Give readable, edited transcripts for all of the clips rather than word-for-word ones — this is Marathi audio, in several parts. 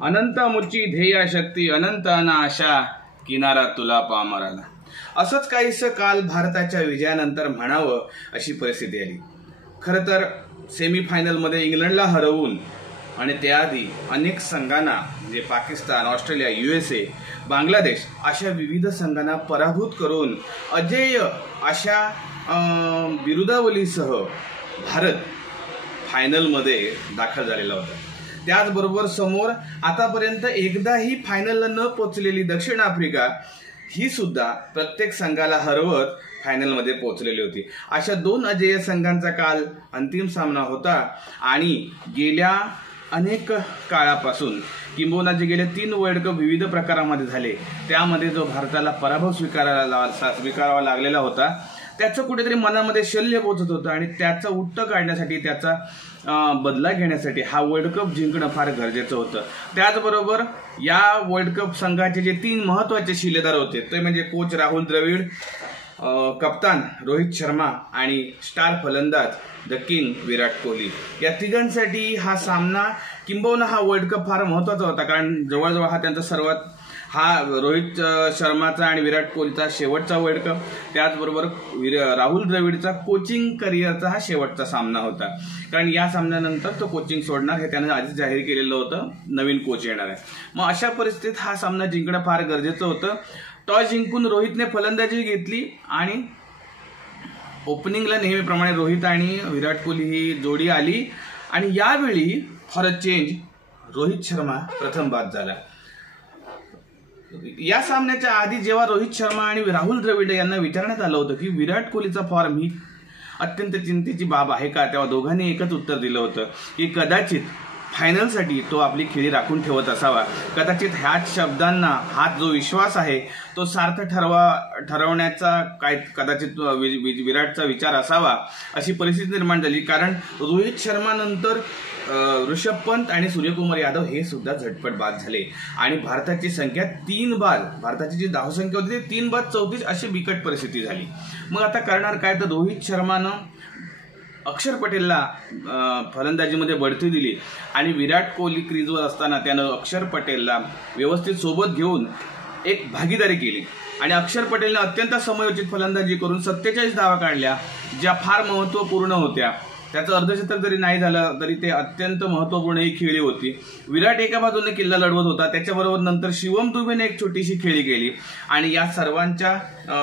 अनंतामुची ध्येय शक्ती अनंताना आशा किनारा तुला पामराला. असंच काहीसं काल भारताच्या विजयानंतर म्हणावं अशी परिस्थिती आली. खरं तर सेमीफायनलमध्ये इंग्लंडला हरवून आणि त्याआधी अनेक संघांना म्हणजे पाकिस्तान, ऑस्ट्रेलिया, USA, बांगलादेश अशा विविध संघांना पराभूत करून अजेय अशा बिरुदावलीसह भारत फायनलमध्ये दाखल झालेला होता. त्याचबरोबर समोर आतापर्यंत एकदाही फायनलला न पोहोचलेली दक्षिण आफ्रिका ही सुद्धा प्रत्येक संघाला हरवत फायनलमध्ये पोहोचलेली होती. अशा दोन अजेय संघांचा काल अंतिम सामना होता आणि गेल्या अनेक काळापासून किंबहुना जे गेले 3 वर्ल्ड कप विविध प्रकारामध्ये झाले त्यामध्ये जो भारताला पराभव स्वीकारावा लागलेला होता त्याचं कुठेतरी मनामध्ये शल्य पोचत होतं आणि त्याचं उत्तर काढण्यासाठी त्याचा बदला घेण्यासाठी हा वर्ल्ड कप जिंकणं फार गरजेचं होतं. त्याचबरोबर या वर्ल्ड कप संघाचे जे 3 महत्त्वाचे शिलेदार होते ते म्हणजे कोच राहुल द्रविड, कप्तान रोहित शर्मा आणि स्टार फलंदाज द किंग विराट कोहली. या तिघांसाठी हा सामना किंबहुना हा वर्ल्ड कप फार महत्त्वाचा होता कारण जवळजवळ हा त्यांचा रोहित शर्माचा आणि विराट कोहलीचा शेवटचा वर्ल्ड कप, त्याचबरोबर राहुल द्रविडचा कोचिंग करिअरचा हा शेवटचा सामना होता कारण या सामन्यानंतर तो कोचिंग सोडणार हे त्यानं आधीच जाहीर केलेलं होतं. नवीन कोच येणार आहे. मग अशा परिस्थितीत हा सामना जिंकणं फार गरजेचं होतं. टॉस जिंकून रोहितने फलंदाजी घेतली आणि ओपनिंगला नेहमीप्रमाणे रोहित आणि विराट कोहली ही जोडी आली आणि यावेळी for a change Rohit Sharma प्रथम बाद झाला. या सामन्याच्या आधी जेव्हा रोहित शर्मा आणि राहुल द्रविड यांना विचारण्यात आलं होतं की विराट कोहलीचा फॉर्म ही अत्यंत चिंतेची बाब आहे का, तेव्हा दोघांनी एकच उत्तर दिलं होतं की कदाचित फायनलसाठी तो आपली खेळी राखून ठेवत असावा. कदाचित ह्याच शब्दांना हाच जो विश्वास आहे तो सार्थ ठरवण्याचा काय कदाचित विराटचा विचार असावा अशी परिस्थिती निर्माण झाली कारण रोहित शर्मानंतर ऋषभ पंत आणि सूर्यकुमार यादव हे सुद्धा झटपट बाद झाले आणि भारताची संख्या 3 बाद, भारताची जी धावसंख्या होती ती 3 बाद 34 अशी बिकट परिस्थिती झाली. मग आता करणार काय, तर रोहित शर्मानं अक्षर पटेलला फलंदाजीमध्ये बढती दिली आणि विराट कोहली क्रीजवर असताना त्यानं अक्षर पटेलला व्यवस्थित सोबत घेऊन एक भागीदारी केली आणि अक्षर पटेलने अत्यंत समयोचित फलंदाजी करून 47 धावा काढल्या ज्या फार महत्त्वपूर्ण होत्या. त्याचं अर्धशतक जरी नाही झालं तरी ते अत्यंत महत्त्वपूर्ण ही खेळी होती. विराट एका बाजूने किल्ला लढवत होता, त्याच्याबरोबर नंतर शिवम दुबेने एक छोटीशी खेळी केली आणि या सर्वांच्या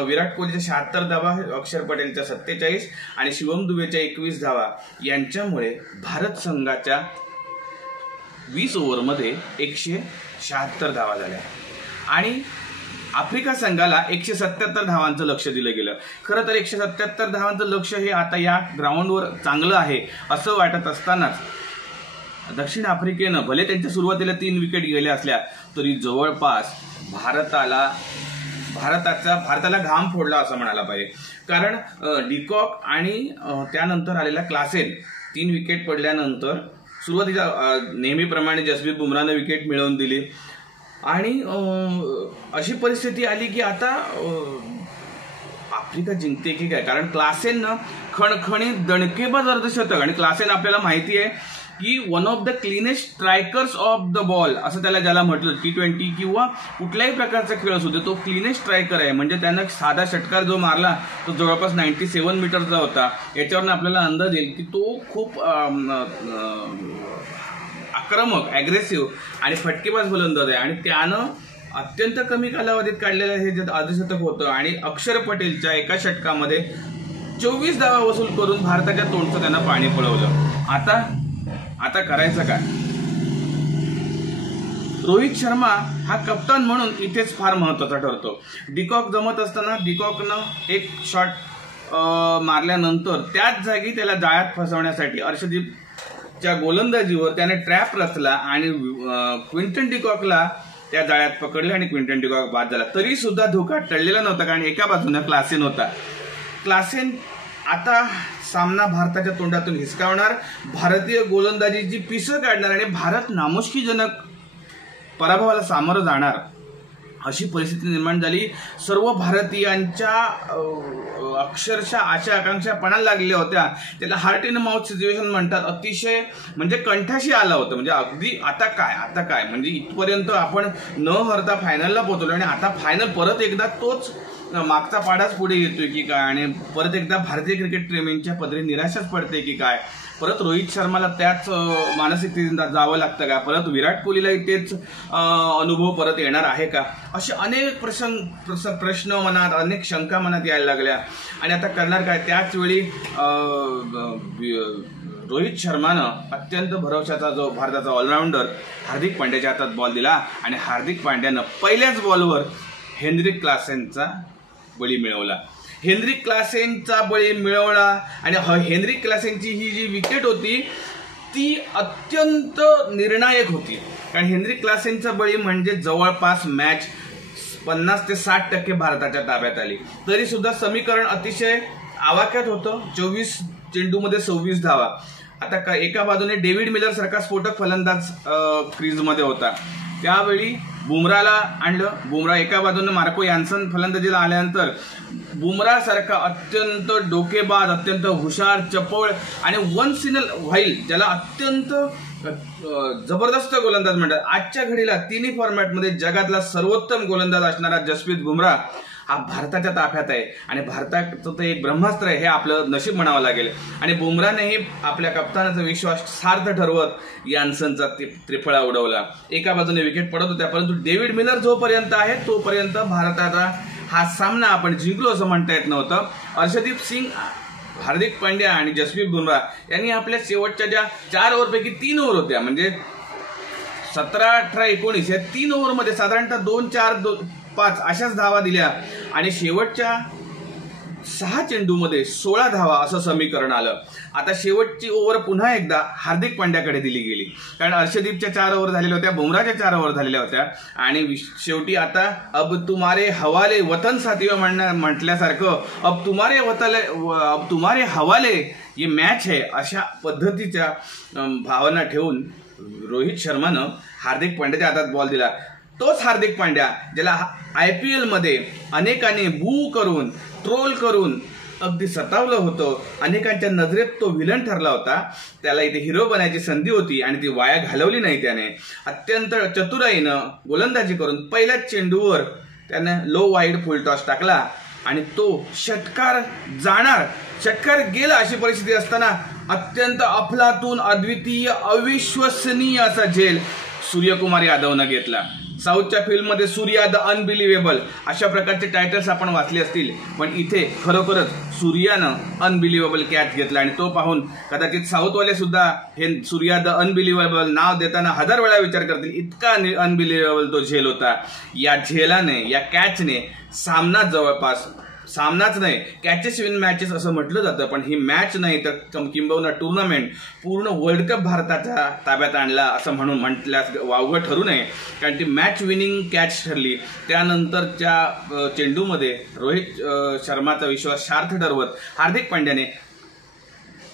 विराट कोहलीच्या 76 धावा, अक्षर पटेलच्या 47 आणि शिवम दुबेच्या 21 धावा यांच्यामुळे भारत संघाच्या 20 ओव्हरमध्ये 176 धावा झाल्या आणि आफ्रिका संघाला 177 धावांचं लक्ष दिलं गेलं. खरं तर 177 धावांचं लक्ष हे आता या ग्राउंडवर चांगलं आहे असं वाटत असतानाच दक्षिण आफ्रिकेनं भले त्यांच्या सुरुवातीला 3 विकेट गेल्या असल्या तरी जवळपास भारताला घाम फोडला असं म्हणायला पाहिजे कारण डिकॉक आणि त्यानंतर आलेला क्लासेन 3 विकेट पडल्यानंतर सुरुवातीला नेहमीप्रमाणे जसप्रीत बुमराहनं विकेट मिळवून दिली आणि अशी परिस्थिती आली की आता आफ्रिका जिंकते की काय, कारण क्लासेननं खणखणीत दणकेबाज अर्धशतक आणि क्लासेन आपल्याला माहिती आहे की one of the cleanest strikers of the ball असं ज्याला म्हटलं T20 किंवा कुठल्याही प्रकारचा खेळ असू दे तो क्लीनेस्ट स्ट्रायकर आहे. म्हणजे त्यानं साधा षटकार जो मारला तो जवळपास 97 मीटरचा होता. याच्यावरून आपल्याला अंदाज येईल की तो खूप आक्रमक, ॲग्रेसिव्ह आणि फटकेबाज फलंदाज आहे आणि त्यानं अत्यंत कमी कालावधीत काढलेलं हे जे अर्धशतक होतं आणि अक्षर पटेलच्या एका षटकामध्ये 24 धावा वसूल करून भारताच्या तोंडचं त्यांना पाणी पळवलं. आता करायचं काय? रोहित शर्मा हा कप्तान म्हणून इथेच फार महत्त्वाचा ठरतो. डिकॉक जमत असताना डिकॉकनं एक शॉट मारल्यानंतर त्याच जागी त्याला जाळ्यात फसवण्यासाठी अर्शदीपच्या गोलंदाजीवर त्याने ट्रॅप रचला आणि क्विंटन डिकॉकला त्या जाळ्यात पकडले आणि क्विंटन डिकॉक बाद झाला. तरी सुद्धा धोका टळलेला नव्हता कारण एका बाजूने क्लासेन होता. क्लासेन आता सामना भारताच्या तोंडातून हिसकावणार, भारतीय गोलंदाजीची पिसं काढणार आणि भारत नामुष्कीजनक पराभवाला सामोरं जाणार अशी परिस्थिती निर्माण झाली. सर्व भारतीयांच्या अक्षरशः आशा आकांक्षा पणाला लागलेल्या होत्या. त्याला हार्ट इन माउथ सिच्युएशन म्हणतात. अतिशय म्हणजे कंठाशी आलं होतं. म्हणजे अगदी आता काय म्हणजे इथपर्यंत आपण न हरता फायनलला पोहोचलो आणि आता फायनल परत एकदा तोच मागचा पाडाच पुढे येतोय की काय आणि परत एकदा भारतीय क्रिकेट प्रेमींच्या पदरी निराशाच पडते की काय. परत रोहित शर्माला त्याच मानसिकतेतून जावं लागतं का. परत विराट कोहलीलाही तेच अनुभव परत येणार आहे का. असे अनेक प्रश्न मनात, अनेक शंका मनात यायला लागल्या. आणि आता करणार काय. त्याच वेळी रोहित शर्मानं अत्यंत भरवशाचा जो भारताचा ऑलराऊंडर हार्दिक पांड्याच्या हातात बॉल दिला आणि हार्दिक पांड्यानं पहिल्याच बॉलवर हेनरिक क्लासेनचा बळी मिळवला. हेनरिक क्लासेनचा बळी मिळवला आणि हेनरिक क्लासेनची ही जी विकेट होती ती अत्यंत निर्णायक होती. कारण हेनरिक क्लासेनचा बळी म्हणजे जवळपास मॅच 50 ते 60% भारताच्या ताब्यात आली. तरी सुद्धा समीकरण अतिशय आवाक्यात होतं. 24 चेंडूमध्ये 26 धावा. आता एका बाजूने डेव्हिड मिलर सारखा स्फोटक फलंदाज क्रीजमध्ये होता. त्यावेळी बुमराला आणलं. बुमरा एका बाजूने मार्को यान्सन फलंदाजीला आल्यानंतर बुमरा सारखा अत्यंत डोकेबाज, अत्यंत हुशार, चपळ आणि वन्स इन अ व्हाईल ज्याला अत्यंत जबरदस्त गोलंदाज म्हणतात. आजच्या घडीला तिन्ही फॉर्मॅटमध्ये जगातला सर्वोत्तम गोलंदाज असणारा जसप्रीत बुमरा हा भारताच्या ताफ्यात आहे आणि भारताचं ते एक ब्रह्मास्त्र आहे हे आपलं नशीब म्हणावं लागेल. आणि बुमरानेही आपल्या कप्तानाचा विश्वास सार्थ ठरवत यान्सनचा त्रिफळा उडवला. एका बाजूने विकेट पडत होत्या परंतु डेव्हिड मिलर जोपर्यंत आहे तोपर्यंत भारताचा हा सामना आपण जिंकलो असं म्हणता येत नव्हतं. अर्शदीप सिंग, हार्दिक पांड्या आणि जसप्रीत बुमरा यांनी आपल्या शेवटच्या ज्या 4 ओव्हरपैकी 3 ओव्हर होत्या म्हणजे 17, 18, 19 या 3 ओव्हरमध्ये साधारणतः 2, 4, 5 अशाच धावा दिल्या आणि शेवटच्या 6 चेंडूमध्ये 16 धावा असं समीकरण आलं. आता शेवटची ओव्हर पुन्हा एकदा हार्दिक पांड्याकडे दिली गेली कारण अर्शदीपच्या 4 ओव्हर झालेल्या होत्या, बुमराच्या 4 ओव्हर झालेल्या होत्या आणि शेवटी आता अब तुम्हारे हवाले वतन साथियों म्हटल्यासारखं अब तुम्हारे हवाले ये मॅच है अशा पद्धतीच्या भावना ठेवून रोहित शर्मानं हार्दिक पांड्याच्या हातात बॉल दिला. तोच हार्दिक पांड्या ज्याला IPL मध्ये अनेकांनी बू करून, ट्रोल करून अगदी सतावलं होतं, अनेकांच्या नजरेत तो विलन ठरला होता, त्याला इथे हिरो बनायची संधी होती आणि ती वाया घालवली नाही त्याने. अत्यंत चतुराईनं गोलंदाजी करून पहिल्याच चेंडूवर त्याने लो वाईड फुल टॉस टाकला आणि तो षटकार गेला अशी परिस्थिती असताना अत्यंत अफलातून, अद्वितीय, अविश्वसनीय असा झेल सूर्यकुमार यादवनं घेतला. साऊथच्या फिल्ममध्ये सूर्या द अनबिलिव्हेबल अशा प्रकारचे टायटल्स आपण वाचले असतील पण इथे खरोखरच सूर्यानं अनबिलिव्हेबल कॅच घेतला आणि तो पाहून कदाचित साऊथवाले सुद्धा हे सूर्या द अनबिलिव्हेबल नाव देताना 1000 वेळा विचार करतील. इतका अनबिलिव्हेबल तो झेल होता. या झेलाने, या कॅचने सामनाच नाही कॅचेस विन मॅचेस असं म्हटलं जातं पण ही मॅच नाही तर किंबहुना टुर्नामेंट, पूर्ण वर्ल्ड कप भारताच्या ताब्यात आणला असं म्हटल्यास वावगं ठरू नये कारण ती मॅच विनिंग कॅच ठरली. त्यानंतरच्या चेंडूमध्ये रोहित शर्माचा विश्वास सार्थ ठरवत हार्दिक पांड्याने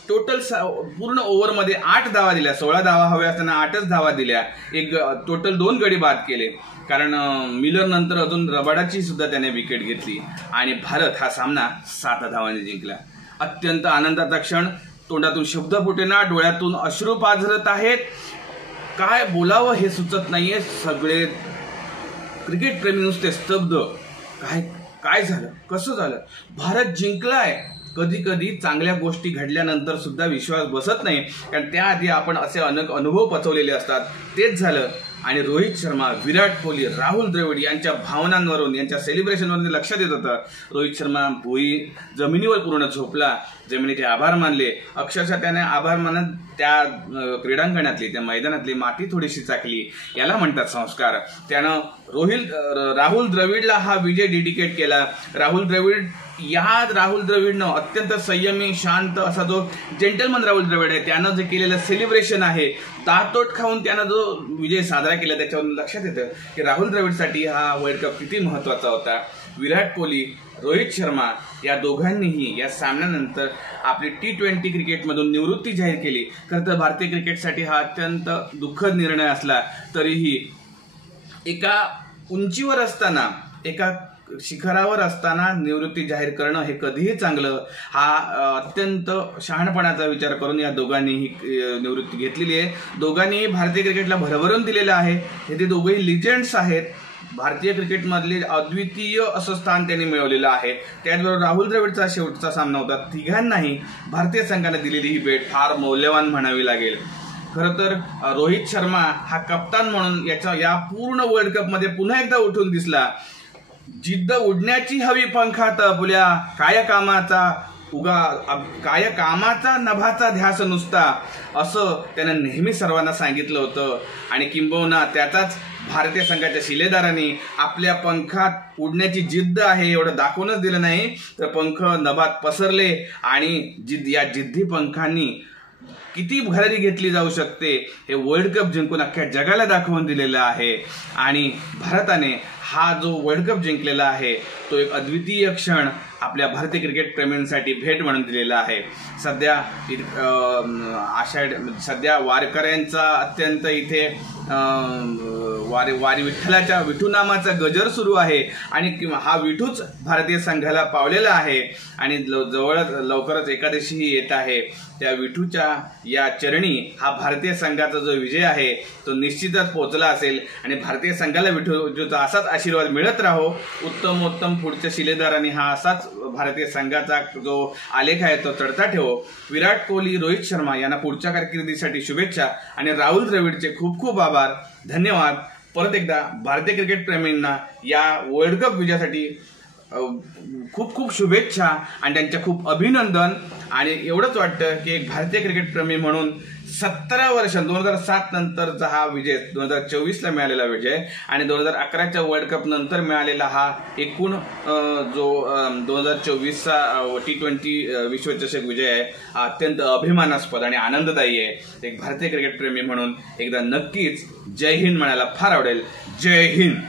टोटल पूर्ण ओव्हरमध्ये 8 धावा दिल्या. 16 धावा हव्या असताना 8च धावा दिल्या. एक टोटल 2 गडी बाद केले कारण मिलर नंतर अजून रबाडाची सुद्धा त्याने विकेट घेतली आणि भारत हा सामना 7 धावांनी जिंकला. अत्यंत आनंदाचा क्षण. तोंडातून शब्द फुटेना, डोळ्यातून अश्रू पाझरत आहेत. काय बोलावं हे सुचत नाहीये. सगळे क्रिकेट प्रेमी नुसते स्तब्ध. काय झालं, कसं झालं, भारत जिंकलाय. कधी कधी चांगल्या गोष्टी घडल्यानंतर सुद्धा विश्वास बसत नाही कारण त्याआधी आपण असे अनेक अनुभव पचवलेले असतात. तेच झालं आणि रोहित शर्मा, विराट कोहली, राहुल द्रविड यांच्या भावनांवरून, यांच्या सेलिब्रेशनवरून लक्षात येत होतं. रोहित शर्मा जमिनीवर पूर्ण झोपला, जमिनीचे आभार मानले. अक्षरशः त्याने आभार मानत त्या क्रीडांगणातली, त्या मैदानातली माती थोडीशी चाकली. याला म्हणतात संस्कार. त्यानं राहुल द्रविडला हा विजय डेडिकेट केला. राहुल द्रविडनं अत्यंत संयमी, शांत असा जो जेंटलमन राहुल द्रविड आहे त्यानं जे केलेलं सेलिब्रेशन आहे, ताटोट खाऊन त्यानं जो विजय साजरा केला त्याच्यावरून लक्षात येतं की राहुल द्रविडसाठी हा वर्ल्ड कप किती महत्वाचा होता. विराट कोहली, रोहित शर्मा या दोघांनीही या सामन्यानंतर आपली T20 क्रिकेटमधून निवृत्ती जाहीर केली. खरं तर भारतीय क्रिकेटसाठी हा अत्यंत दुःखद निर्णय असला तरीही एका उंचीवर असताना, एका शिखरावर असताना निवृत्ती जाहीर करणं हे कधीही चांगलं. हा अत्यंत शहाणपणाचा विचार करून या दोघांनीही निवृत्ती घेतलेली आहे. दोघांनीही भारतीय क्रिकेटला भरभरून दिलेलं आहे. हे ते दोघेही लिजेंड्स आहेत. भारतीय क्रिकेटमधले अद्वितीय असं स्थान त्यांनी मिळवलेलं आहे. त्याचबरोबर राहुल द्रविडचा शेवटचा सामना होता. तिघांनाही भारतीय संघाने दिलेली ही भेट फार मौल्यवान म्हणावी लागेल. खरं तर रोहित शर्मा हा कप्तान म्हणून या पूर्ण वर्ल्ड कपमध्ये पुन्हा एकदा उठून दिसला. जिद्द उडण्याची हवी पंखात आपल्या काय कामाचा नभाचा ध्यास नुसता, असं त्यानं नेहमी सर्वांना सांगितलं होतं. आणि किंबहुना त्याचाच भारतीय संघाच्या शिलेदारांनी आपल्या पंखात उडण्याची जिद्द आहे एवढं दाखवूनच दिलं नाही, तर पंख नभात पसरले आणि या जिद्दी पंखांनी किती भरारी घेतली जाऊ शकते हे वर्ल्ड कप जिंकून अख्ख्या जगाला दाखवून दिलेलं आहे. आणि भारताने हा जो वर्ल्ड कप जिंकलेला आहे तो एक अद्वितीय क्षण आपल्या भारतीय क्रिकेट प्रेमींसाठी भेट म्हणून दिलेला आहे. सध्या वारकऱ्यांचा अत्यंत इथे वारी विठ्ठलाच्या विठूनामाचा गजर सुरू आहे आणि हा विठूच भारतीय संघाला पावलेला आहे. आणि लवकरच एकादशीही येत आहे. त्या विठूच्या या चरणी हा भारतीय संघाचा जो विजय आहे तो निश्चितच पोहोचला असेल. आणि भारतीय संघाला विठूचा असाच आशीर्वाद मिळत राहो. उत्तम पुढच्या शिलेदारांनी हा असाच भारतीय संघाचा जो आलेख आहे तो चढता ठेवो. विराट कोहली, रोहित शर्मा यांना पुढच्या कारकिर्दीसाठी शुभेच्छा आणि राहुल द्रविडचे खूप खूप आभार. धन्यवाद. परत एकदा भारतीय क्रिकेट प्रेमींना या वर्ल्ड कप विजयासाठी खूप खूप शुभेच्छा आणि त्यांच्या खूप अभिनंदन. आणि एवढंच वाटतं की एक भारतीय क्रिकेट प्रेमी म्हणून 17 वर्ष 2007 नंतरचा हा विजय, 2024ला मिळालेला विजय आणि 2011च्या वर्ल्ड कप नंतर मिळालेला हा एकूण जो 2024चा T20 विश्वचषक विजय आहे हा अत्यंत अभिमानास्पद आणि आनंददायी आहे. एक भारतीय क्रिकेट प्रेमी म्हणून एकदा नक्कीच जय हिंद म्हणायला फार आवडेल. जय हिंद.